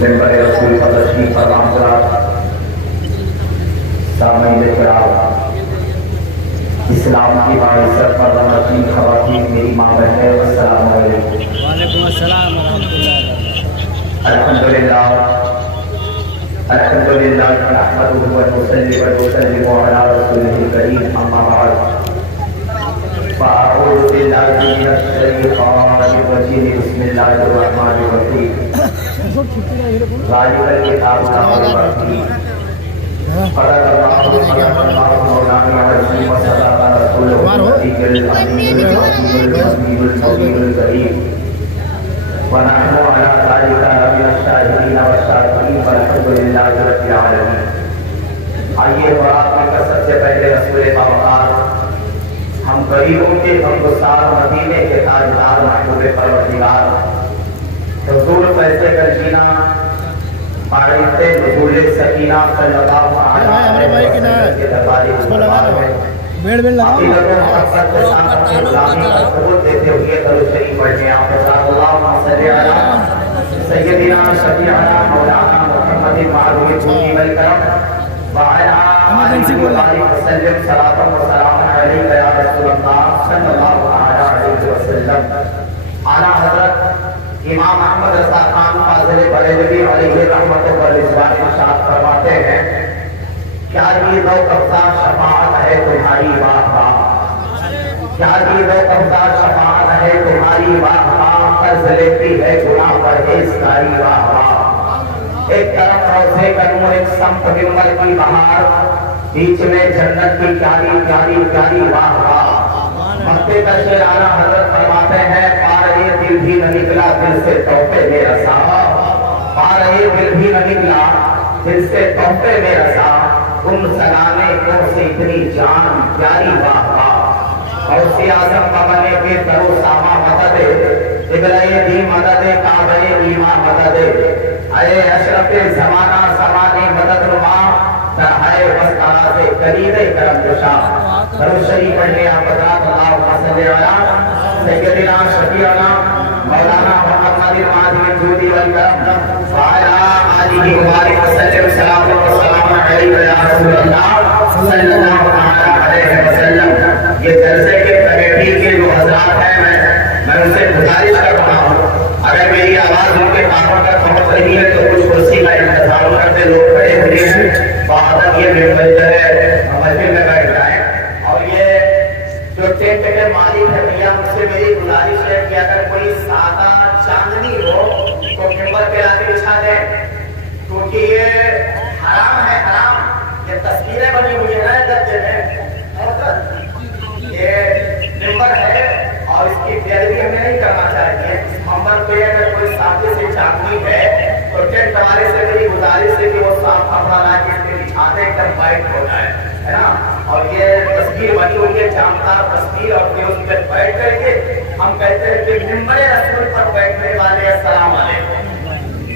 منبر رسول کا تشریف فرما حضرات، سامعین کرام، اسلام کی باعزت مردان کی خواتین، میری ماں بہنیں، السلام علیکم۔ وعلیکم السلام ورحمۃ اللہ۔ الحمدللہ الحمدللہ نحمدہ ونصلی ونسلم علی رسولہ الکریم، اما بعد فاعوذ باللہ من الشیطان الرجیم، بسم اللہ الرحمن الرحیم۔ ذالک الکتاب لا ریب فیہ صدق اللہ مولانا العظیم وصدق رسولہ النبی الامین الحکیم المبین الکریم، ونحن على ذلك لمن الشاهدين والشاکرین والحمد للہ رب العالمین۔ آئیے بارات میں کثرت سے پہلے رسول پاک، ہم غریبوں کے غمگسار، مدینے کے تاجدار، محبوب پروردگار، حضور پیسے کا جینا، باعث نزول سکینہ صلی اللہ علیہ وسلم کے دربار میں باقی لوگوں محبت کے ساتھ اپنی غلامی کا ثبوت دیتے ہوئے درود شریف پڑھنے آپ حضرات، اللہم صلی علی سیدنا شفیعنا مولانا محمد معروف الجود والکرم وعلی آلہ وسلم، صلاۃ و سلام علیک یا رسول اللہ صلی اللہ علیہ وسلم۔ اعلیٰ حضرت امام احمد رضا خان فاضل بریلوی علیہ رحمت و رضوان ارشاد فرماتے ہیں، کیا یہ دو قبضہ شفاعت ہے تمہاری واہ واہ، کیا یہ دو قبضہ شفاعت ہے تمہاری واہ واہ، قرض لیتی ہے گناہ پرہیزگاری واہ واہ۔ ایک طرف روضے کا نور، ایک سمت منبر کی بہار، بیچ میں جنت کی پیاری پیاری پیاری واہ واہ۔ مکے کا شعر اعلیٰ حضرت فرماتے ہیں، پا رہے دل بھی نہ نکلا دل سے تحفے میں رسا، پا رہے دل بھی نہ نکلا دل سے تحفے میں رسا، ان سلانے کو سے اتنی جان پیاری واہ واہ۔ غوث اعظم بابا نے پھر درو ساما مدد، قبلہ دی مدد، کعبہ ایمان مدد، اے اشرف زمانہ زمانے مدد نما، درہائے وسطہ سے قریب کرم کشا۔ درود شریف پڑھنے آپ حضرات، اللہم صلی علی سیدنا شفیعنا مولانا محمد المہدی الجود والکرم وعلی آلہ وسلم، صلاۃ و سلام علیک یا رسول اللہ صلی اللہ علیہ وسلم۔ یہ جلسے کے کمیٹی کے جو حضرات ہیں، میں ان سے گزارش کر رہا ہوں، اگر میری آواز ان کے کانوں تک پہنچ رہی ہے تو کچھ کرسی کا انتظام کرتے لوگ کھڑے ہوئے ہیں، بہادر یہ محفل ہے محفل میں بیٹھ جائیں۔ اور یہ جو ٹینٹ کے مالک ہے بھیا، مجھ سے میری گزارش ہے کہ اگر کوئی سادہ چاندنی ہو تو ممبر پہ آ کے بچھا دیں، کیونکہ یہ حرام ہے، حرام۔ یہ تصویریں بنی ہوئی ہیں درجے میں، یہ ممبر ہے اور اس کی پیروی ہمیں نہیں کرنا چاہیے۔ اس ممبر پہ اگر کوئی سادے سے چاندنی ہے تو ٹینٹ والے سے میری گزارش ہے کہ وہ صاف کپڑا لا کے اس پہ بچھا دے کر وائٹ ہو جائے، ہے نا۔ اور یہ تصویر بنی ہوئی ہے، جاندار تصویر، اور پھر اس پہ بیٹھ کر کے ہم کہتے ہیں کہ ممبر رسول پر بیٹھنے والے السلام علیکم۔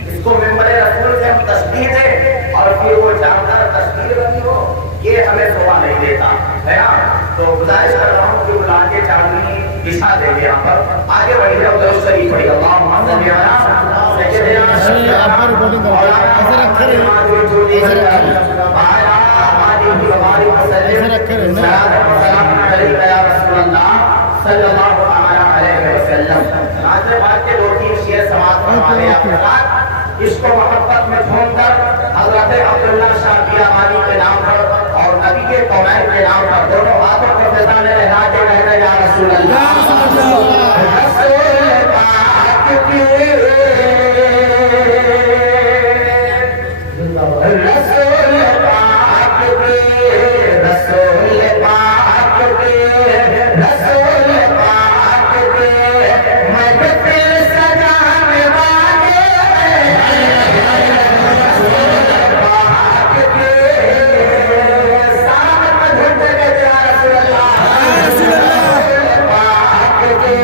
اس کو ممبر رسول سے ہم تشبیہ دیں اور پھر وہ جاندار تصویر بنی ہو، یہ ہمیں شوبھا نہیں دیتا، ہے نا۔ تو گزارش کر رہا ہوں کہ بلا کے چاندنی بچھا دیں گے یہاں پر۔ آگے بڑھیے اور درود شریف پڑھیے، اللہم صلی علی سیدنا شفیعنا مولانا محمد الجود والکرم وعلی اس کو محبت میں جھوم کر حضرت عبداللہ شاہ بیابانی کے نام پر اور نبی کے کونین کے نام پر دونوں ہاتھوں کو فضا میں لہرا کے کہہ رہے ہیں، یا رسول اللہ، رسول پاک کی رسول پاک کی رسول پاک کی رسول پاک کی محفل سجانے والے رسول پاک کی سلامت دھنتے گئے، یا رسول اللہ، رسول پاک کی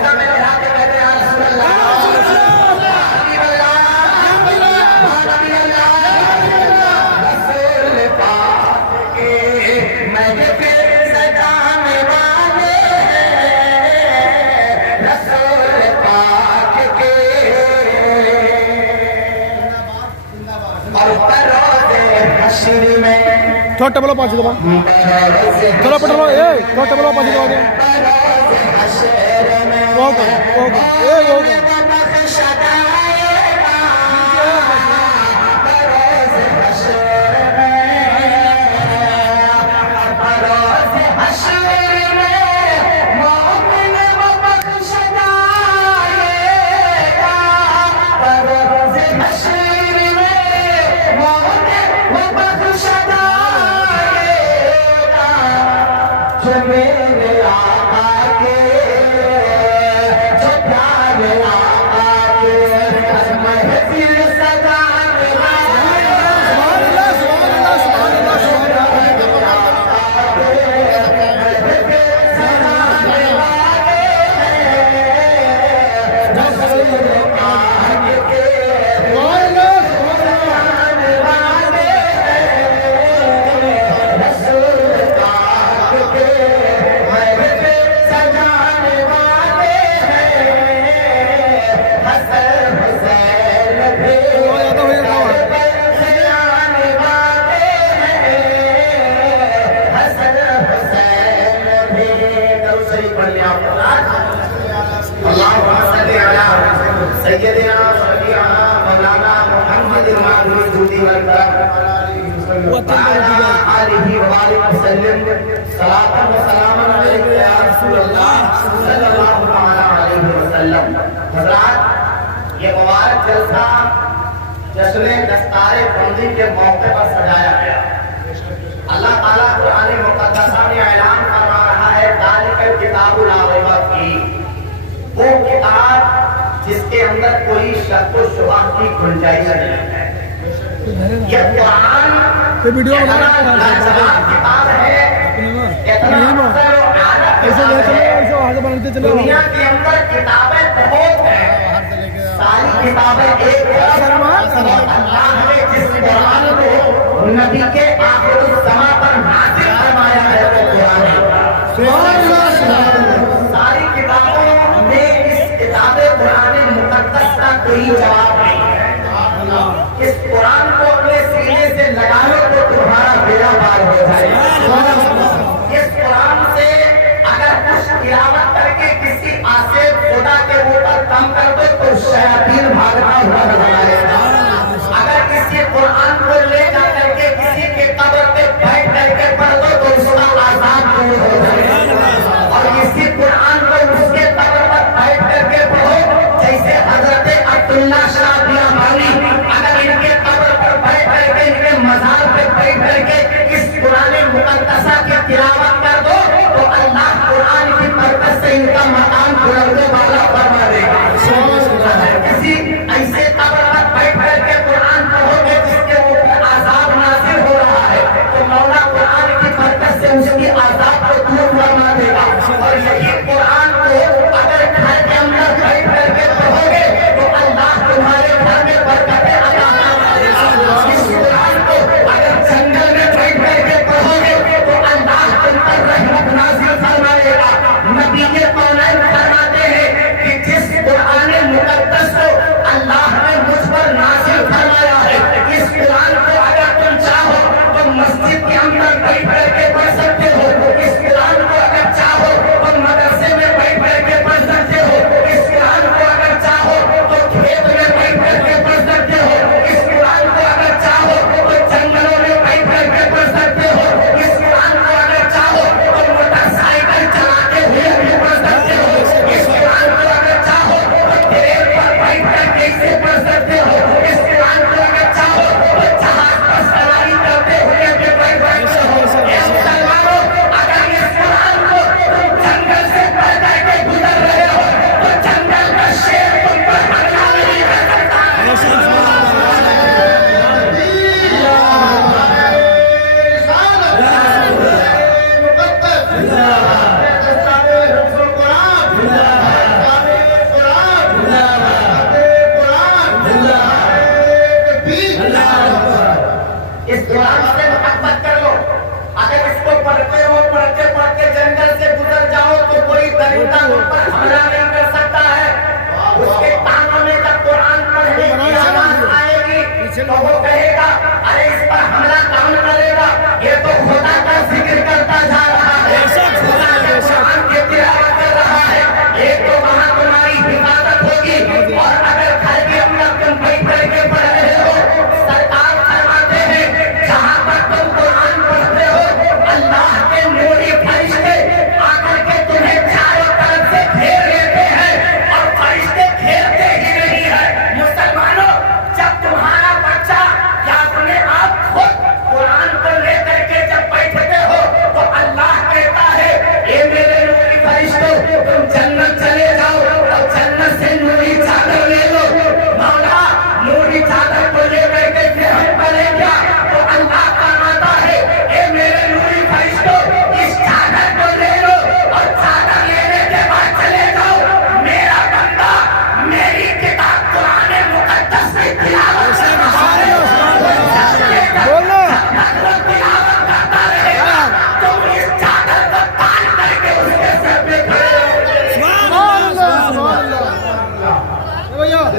गर्दन में लगा के कहते हैं या रसूल अल्लाह, हबीब अल्लाह, नबी अल्लाह, रसूल पाक के महफिल सजाने वाले रसूल पाक के और बरोज़े हश्र में थोड़ा टेबल पाँच दबा चलो पटलो ए थोड़ा टेबल पाँच दबा दे वो कर ए वो कर मेरे आका के जो प्यारे आका के महफिल सजाने सैयदना सल्लल्लाहु मौलाना मुहम्मद मादूदी आलिहि व वसल्लम सलातन व सलामन अलैहि या रसूल अल्लाह सल्लल्लाहु अलैहि वसल्लम। हज़रात, ये मुबारक जलसा जश्न दस्तारे बंदी के मौके पर सजाया गया। अल्लाह ताला कुरान मुक़द्दस में ऐलान फरमा रहा है ज़ालिकल किताबु ला रैब फीह, वो किताब जिसके अंदर कोई शक व शुबा की गुंजाइश नहीं है। ये कुरान ये वीडियो बना किताब है, इतना अफजल और आला ऐसे ले चलो ऐसे आगे बढ़ते चलो। दुनिया के अंदर किताबें बहुत हैं, सारी किताबें एक है। अल्लाह ने जिस कुरान को नबी के आखिर ज़मां पर नाज़िल फरमाया है वो कुरान है। सारी किताबों में इस किताबे कुरान मुक़द्दस का कोई जवाब नहीं है। इस कुरान को अपने सीने से लगा लो तो तुम्हारा बेड़ा पार हो जाएगा। इस कुरान से अगर कुछ तिलावत करके किसी आसे खुदा के ऊपर कम कर दो तो शयातीन भागना हुआ नजर आएगा। अगर किसी कुरान को ले जा करके किसी के कब्र पे बैठ करके पढ़ दो तो उसका आजाद दूर हो जाएगा। और किसी कुरान को उसके कब्र पर बैठ करके पढ़ो, जैसे हजरत अब्दुल्ला शाह बियाबानी अगर इनके कब्र पर बैठ करके इनके मज़ार पे बैठ करके इस कुरान मुक़द्दसा की तिलावत कर दो तो अल्लाह कुरान की बरकत से इनका मकाम बुलंद वाला फरमा देगा। किसी ऐसे कब्र पर बैठ करके कुरान पढ़ोगे जिसके ऊपर आज़ाब नाज़िल हो रहा है तो मौला कुरान की बरकत से उसकी आज़ाब को दूर फरमा देगा। और यही कुरान को अगर घर के अंदर बैठ करके पढ़ोगे तो अल्लाह तुम्हारे घर में बरकतें अता फरमाएगा। इस कुरान को अगर जंगल में बैठ करके पढ़ोगे तो अल्लाह तुम पर रहमत नाज़िल फरमाएगा। नबी के कौनैन फरमाते हैं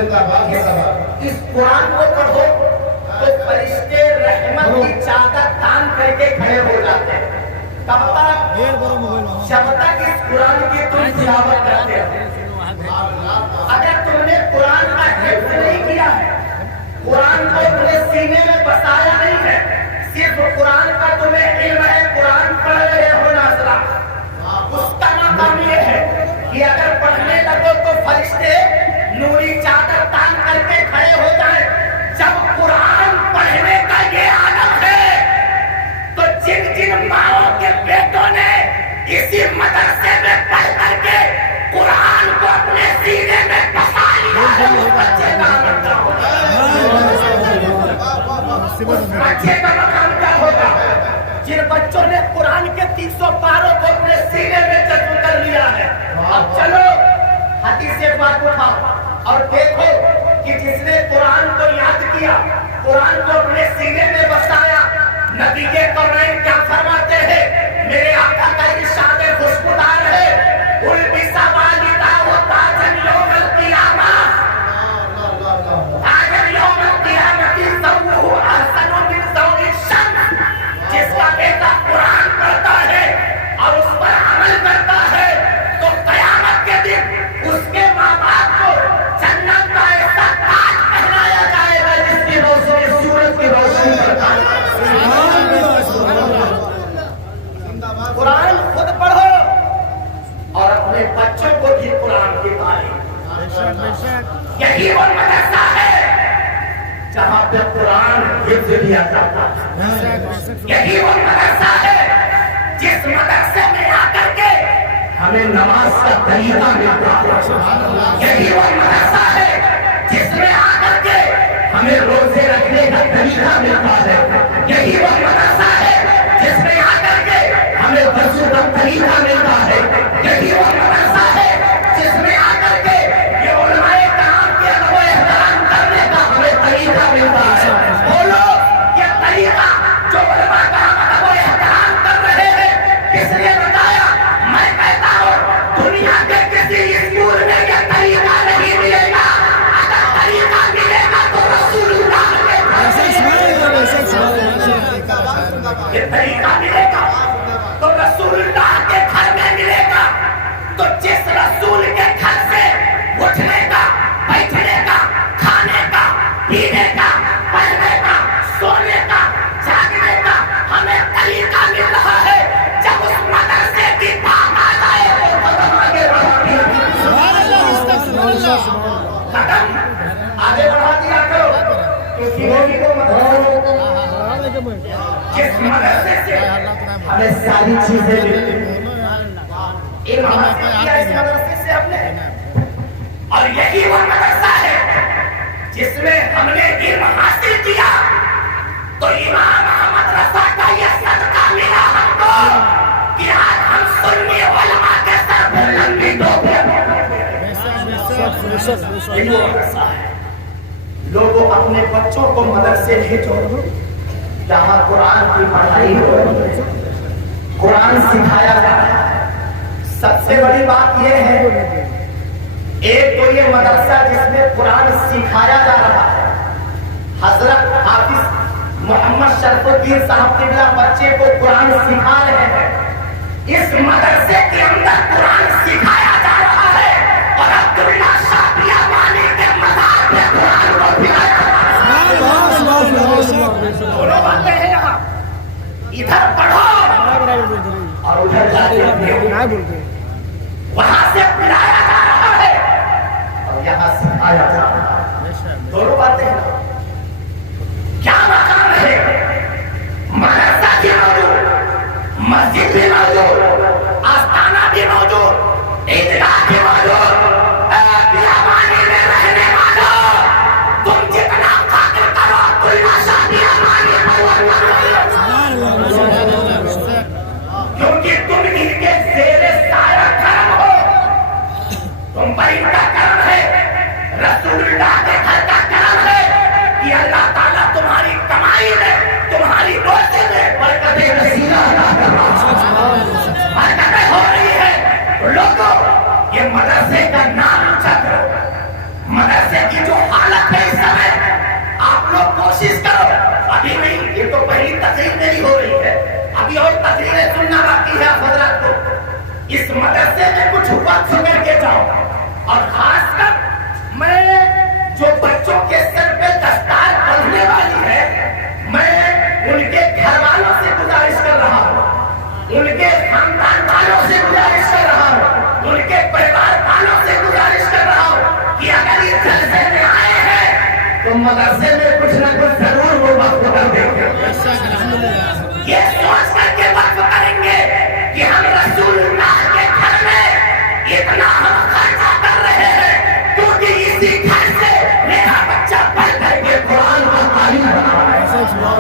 इस कुरान को पढ़ो तो फरिश्ते रहमत की चादर तान करके खड़े हो जाते हैं। तब तक जब तक इस कुरान की तुम तिलावत करते हो। अगर तुमने कुरान का हिफ्ज़ नहीं किया है, कुरान को अपने सीने में बसाया नहीं है, सिर्फ कुरान का तुम्हें इल्म है, कुरान पढ़ रहे हो नाज़रा, उसका मकाम ये है कि अगर पढ़ने लगो तो फरिश्ते नूरी चादर तान करके खड़े हो जाए। जब कुरान पढ़ने का ये आदत है तो जिन जिन माओं के बेटों ने इसी मदरसे में पढ़ करके कुरान को अपने सीने में बसा लिया है, उस बच्चे का आदत क्या होगा? उस बच्चे का मकाम क्या होगा? जिन बच्चों ने कुरान के 300 पारों को अपने सीने में जज्ब कर लिया है। अब चलो हदीस पाक उठाओ और देखो कि जिसने कुरान को याद किया, कुरान को अपने सीने में बसाया, नबी के कौनैन क्या फरमाते हैं? मेरे आका का इरशाद खुशबूदार है, उल्बिसा वालिदा व ताजन यौमल क़ियामा, ताजन यौमल क़ियामति ज़ौनुहु अहसनु मिन ज़ौनि शम्स। जिसका बेटा कुरान पढ़ता है और उस पर अमल करता है तो क़यामत के दिन उसके माँ बाप को जन्नत का ऐसा ताज पहनाया जाएगा जिसकी रोशनी सूरज की रोशनी करता है। कुरान खुद पढ़ो और अपने बच्चों को भी कुरान की तालीम। यही वो मदरसा है जहाँ पे कुरान हिफ्ज़ किया जाता है। यही वो मदरसा है जिस मदरसे में आकर के हमें नमाज का तरीका मिलता है। यही वो मदरसा है जिसमें आकर के हमें रोजे रखने का तरीका मिलता है। यही वो मदरसा है जिसमें आकर के हमें वज़ू का तरीका मिलता है। यही वो मदरसा है जिसमें आकर के ये उलमाए कराम के अदब व एहतराम करने का हमें तरीका मिलता है। बोलो ये तरीका जो उलमा कराम अदब व एहतराम कर रहे हैं किसने बताया? मैं कहता हूँ दुनिया के किसी स्कूल में ये तरीका नहीं मिलेगा। अगर तरीका मिलेगा तो रसूलुल्लाह के ये तरीका मिलेगा तो रसूलुल्लाह के घर में मिलेगा। तो जिस रसूल के घर से उठने का, बैठने का, खाने का, पीने का, पढ़ने का, सोने का, जागने का हमें तरीका मिल रहा है, जब उस मदरसे की बात आ जाए तो कदम आगे बढ़ा दिया करो क्योंकि वही वो मदरसा जिस मदरसे से हमें सारी चीजें मिलती हैं। इल्म हासिल किया इस मदरसे से हमने, और यही वो मदरसा है जिसमें हमने इल्म हासिल किया तो इमाम अहमद रज़ा का ये सदका मिला हमको कि आज हम सुन्नी उलमा के सर पे लंबी टोपी। यही वो मदरसा है। लोगों अपने बच्चों को मदरसे भेजो जहाँ कुरान की पढ़ाई हो, कुरान सिखाया जाए। सबसे बड़ी बात यह है, एक तो ये मदरसा जिसमें कुरान सिखाया जा रहा है, हजरत हाफिज मोहम्मद शरफुद्दीन साहब किबला बच्चे को कुरान सिखा रहे हैं। इस मदरसे के अंदर कुरान सिखाया जा रहा है और अब्दुल्ला शाह बियाबानी के मज़ार पे कुरान को पिलाया जा रहा है। दोनों बातें हैं यहाँ, इधर पढ़ो और उधर जाके वहां से पिलाया जा रहा है और यहाँ सिखाया जा रहा है। दोनों बातें हैं। क्या मकाम है? मदरसा भी मौजूद, मस्जिद भी मौजूद, आस्थाना भी मौजूद, ईदगाह भी मौजूद। बियाबानी में रहने वालों, तुम जितना खातिर करो अब्दुल्ला शाह बियाबानी क्योंकि तुम इनके ज़ेरे साया करम हो। तुम पर इनका करम है, रसूलुल्लाह के घर का करम है कि अल्लाह ताला तुम्हारी कमाई में, तुम्हारी रोज़ी में बरकतें नसीब बरकतें हो रही है। लोगों ये मदरसे का नाम ऊंचा करो, मदरसे की जो बख्श करके जाओ। और खासकर मैं जो बच्चों के सर पे दस्तार बंधने वाली है, मैं उनके घर वालों से गुजारिश कर रहा हूँ, उनके खानदान वालों से गुजारिश कर रहा हूँ, उनके परिवार वालों से गुजारिश कर रहा हूँ कि अगर ये जलसे में आए हैं तो मदरसे में कुछ न कुछ जरूर वो वक्त कर देंगे। ये सोच करके वक्त करेंगे कि हम रसूलुल्लाह के घर में इतना हम खर्चा कर रहे हैं, क्योंकि इसी घर से मेरा बच्चा पढ़ करके कुरान का तालीम बना है।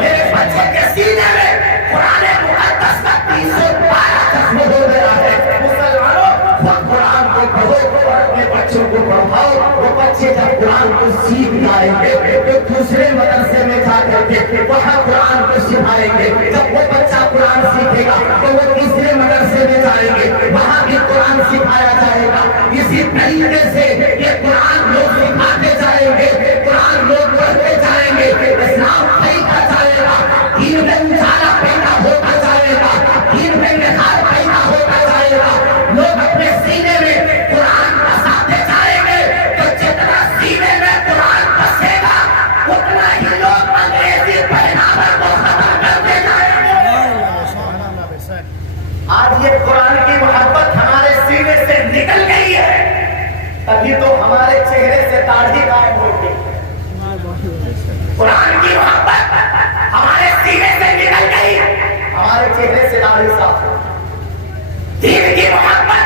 मेरे बच्चे के सीने में कुरान मुक़द्दस का 312 जज्बा हो गया है। मुसलमानों, खुद कुरान को पढ़ो और अपने बच्चों को पढ़ाओ। वो बच्चे जब कुरान को सीख जाएंगे तो दूसरे मदरसे में जाकर के वहाँ कुरान को सिखाएंगे। जब वो बच्चा कुरान सीखेगा तो वो तीसरे मदरसे में जाएंगे, वहाँ भी कुरान सिखाया जाएगा। इसी तरीके से ये कुरान लोग सिखाते जाएंगे, कुरान लोग पढ़ते जाएंगे, इस्लाम फैलता जाएगा, दीन में उजाला पैदा होता जाएगा, दीन में निखार पैदा होता जाएगा। लोग अपने सीने में कुरान बसाते जाएंगे, तो जितना सीने में कुरान बसेगा उतना ही लोग अंग्रेजी पहनावा को खत्म करते जाएंगे। आज ये कुरान की मोहब्बत हमारे सीने से निकल गई है, तभी तो हमारे चेहरे से दाढ़ी गायब हो गई। कुरान की मोहब्बत हमारे सीने से निकल गई, हमारे चेहरे से दाढ़ी साफ हो। दीन की मोहब्बत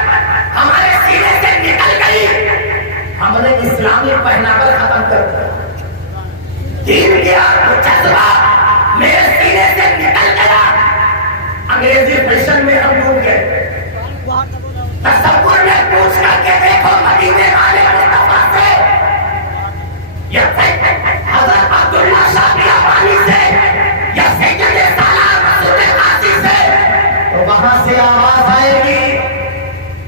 हमारे सीने से निकल गई, हमने इस्लामी पहनावा खत्म कर दिया। दीन का जज्बा मेरे सीने से निकल गया, अंग्रेजी फैशन में हम डूब गए। तसव्वुर में पूछ करके देखो मदीने वाले मुस्तफा से, या हज़रत अब्दुल्ला शाह बियाबानी से, या सैयद सालार मसूद कासी से, तो वहां से आवाज आएगी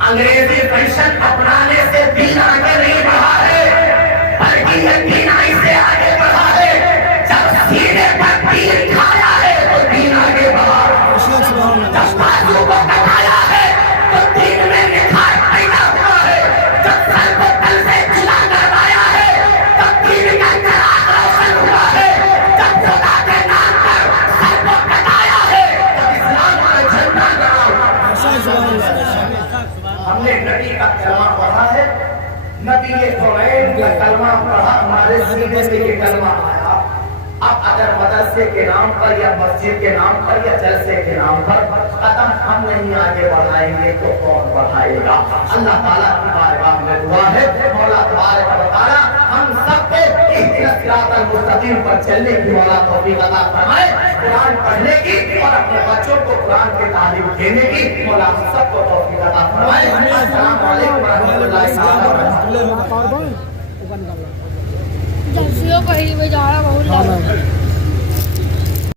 अंग्रेजी फैशन अपनाने से दीन आगे नहीं बढ़ा है, बल्कि ये दीन से आगे बढ़ा है। जब सीने पर तीर खाया है तो दीन आगे बढ़ा, जब बाजू को कटाया है तो दीन में निखार पैदा हुआ है, जब सर को तल से जुदा करवाया है तब दीन का चिराग रोशन हुआ है, जब खुदा के नाम पर सर को कटाया है तब इस्लाम का झंडा लगा। हमने नबी का कलमा पढ़ा है, नबी ये कौन का कलमा पढ़ा, हमारे सीने से ये कलमा आया। अब अगर मदरसे के नाम पर या मस्जिद के नाम पर या जलसे के नाम पर कदम हम नहीं आगे बढ़ाएंगे तो कौन बढ़ाएगा। अल्लाह ताला की बारगाह में दुआ है, मौला तबारक व तआला हम सबको इहदिना सिरातल मुस्तकीम पर चलने की मौला तौफीक अता फरमाए, कुरान पढ़ने की और अपने बच्चों को कुरान की तालीम देने की मौला हम सबको तौफीक अता फरमाए। अस्सलाम वालेकुम व रहमतुल्लाहि व बरकातहू। जलसियों को ही में जा रहा बहुत